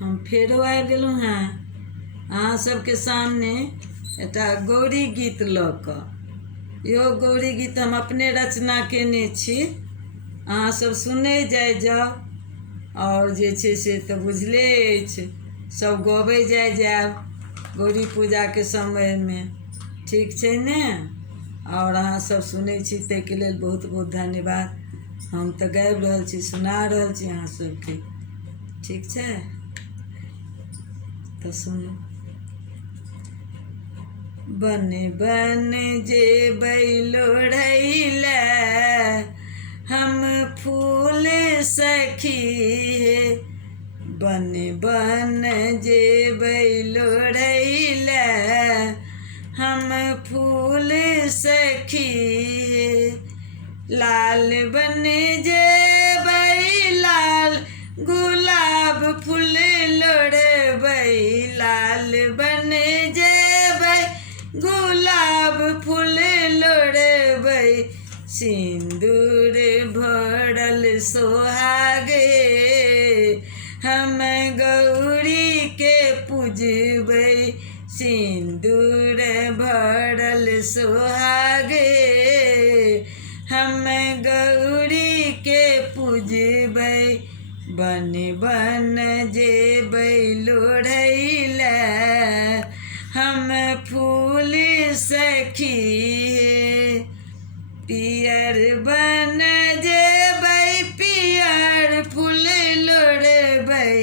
हम फेरो आबि गेलहुँ हेँ अहाँ सबके सामने एकटा गौरी गीत लऽ कऽ। इहो गौरी गीत हम अपने रचना केने छी, अहाँ सब सुनै जाउ और जे छै से तऽ बुझले अछि, सब गबै जायब गौरी पूजाके समयमे, ठीक छै ने। और अहाँ सब सुनै छी ताहिके लेल बहुत बहुत धन्यवाद। हम तऽ गाबि रहल छी, सुना रहल छी अहाँ सबके, ठीक छै। तऽ सुनू। बन बन जेबै लोढ़ैले हम फूल सखी हे, बन बन जेबै लोढ़ैले हम फूल सखी हे। लाल बन जेबै लाल गुलाब फूल लोढ़बै, लाल बन जेबै गुलाब फूल लोढ़बै, सिंदूर भरल सोहागे हम गौरी के पूजबै, सिंदूर भरल सोहागे हम गौरी के पूजबै। बन बन जेबै लोढ़ैले हम फूल सखी हे, पियर बन जेबै पियर फूल लोढ़बै,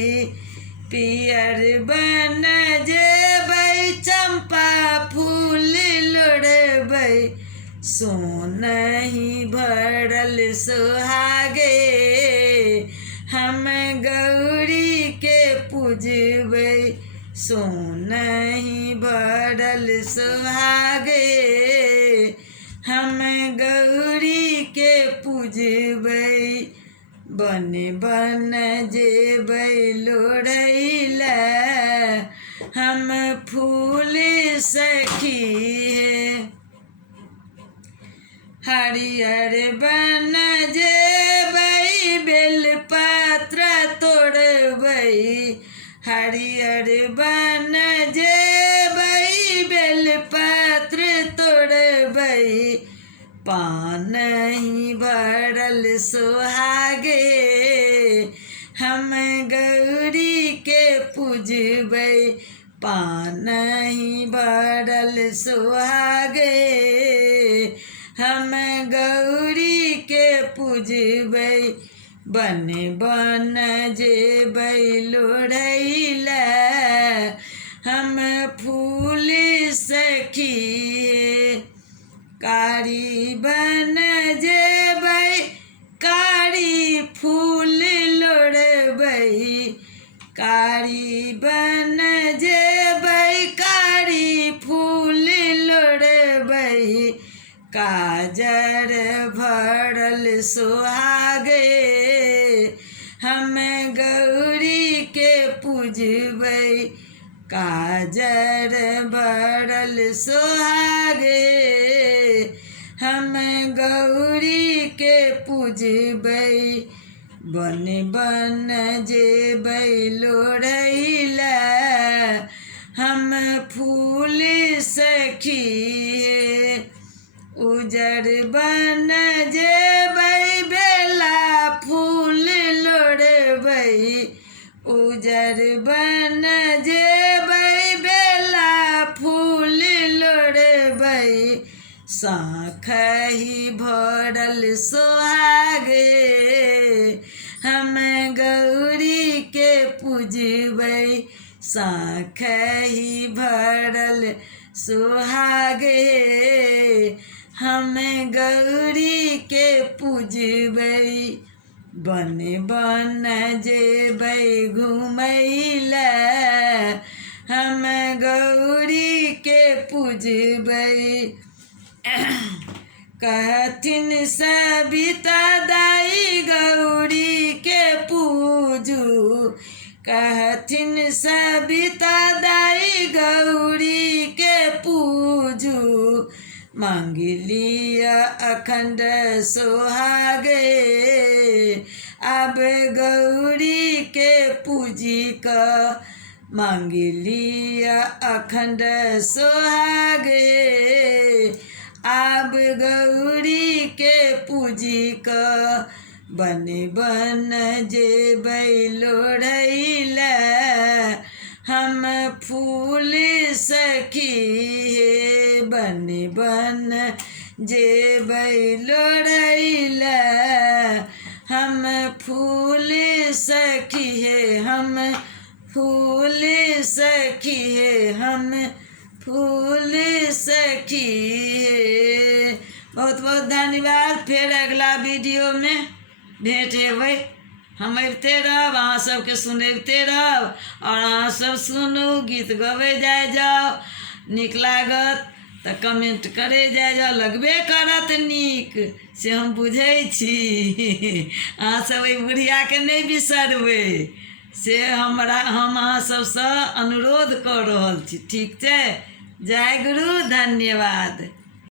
पियर बन जेबै चंपा फूल लोढ़बै, सोनहि भरल सोहागे हम गौरी के पूजबै, सोनहि भरल सोहागे हम गौरी के पूजबै। बन बन जेबै लोढ़ैले हम फूल सखी हे, हरियर बन जेबै बेलपत्र तोड़बै, हरियर बन जेबै बेलपत्र तोड़बै, पानहि भरल सोहागे हम गौरी के पूजबै, पानहि भरल सोहागे हम गौरी के पूजबै। बन बन जेबै लोढ़ैले हम फूल सखी हे, कारी बन जेबै कारी फूल लोढ़बै, कारी बन जेबै कारी फूल लोढ़बै, काजर भरल सोहागे हम गौरी के पूजबै, काजर भरल सोहागे हम गौरी के पूजबै। बन बन जेबै लोढ़ैले हम फूल सखी हे, उजर बन जेबै बेला फूल लोढ़बै, उजर बन जेबै बेला फूल लोढ़बै, शाँखहि भरल सोहागे हम गौरी के पूजबै, शाँखहि भरल सोहागे हम गौरी के पूजबै। बन बन जेबै घुमैले हम गौरी के पूजबै, कहथिन सविता दाई गौरी के पूजू, कहथिन सविता दाई गौरी के पूजू, मांग लिया अखंड सोहागे अब गौरी के पूजी क मांगलिया अखंड सोहाग हे। अब गौरी के पूजी क बन बन जेबै लोढ़ैला हम फूल सखी हे। बन बन जेबै लोढ़ैला हम फूल सखी हे। हम फूल सखी हे। हम फूल सखी हे। बहुत बहुत धन्यवाद। फिर अगला वीडियो में भेंट हेबै। हम अबिते रहब, अहाँ सबके सुनबिते रहब और अहाँ सब सुनू, गीत गबै जाइ जाउ। नीक लागत तऽ कमेंट करे जाइ जाउ। लगबे करत नीक से हम बुझै छी। अहाँ सब एहि बुढ़ियाके नहि बिसरबै से हम अहाँ सबसँ अनुरोध कऽ रहल छी। ठीक छै। जय गुरु, धन्यवाद।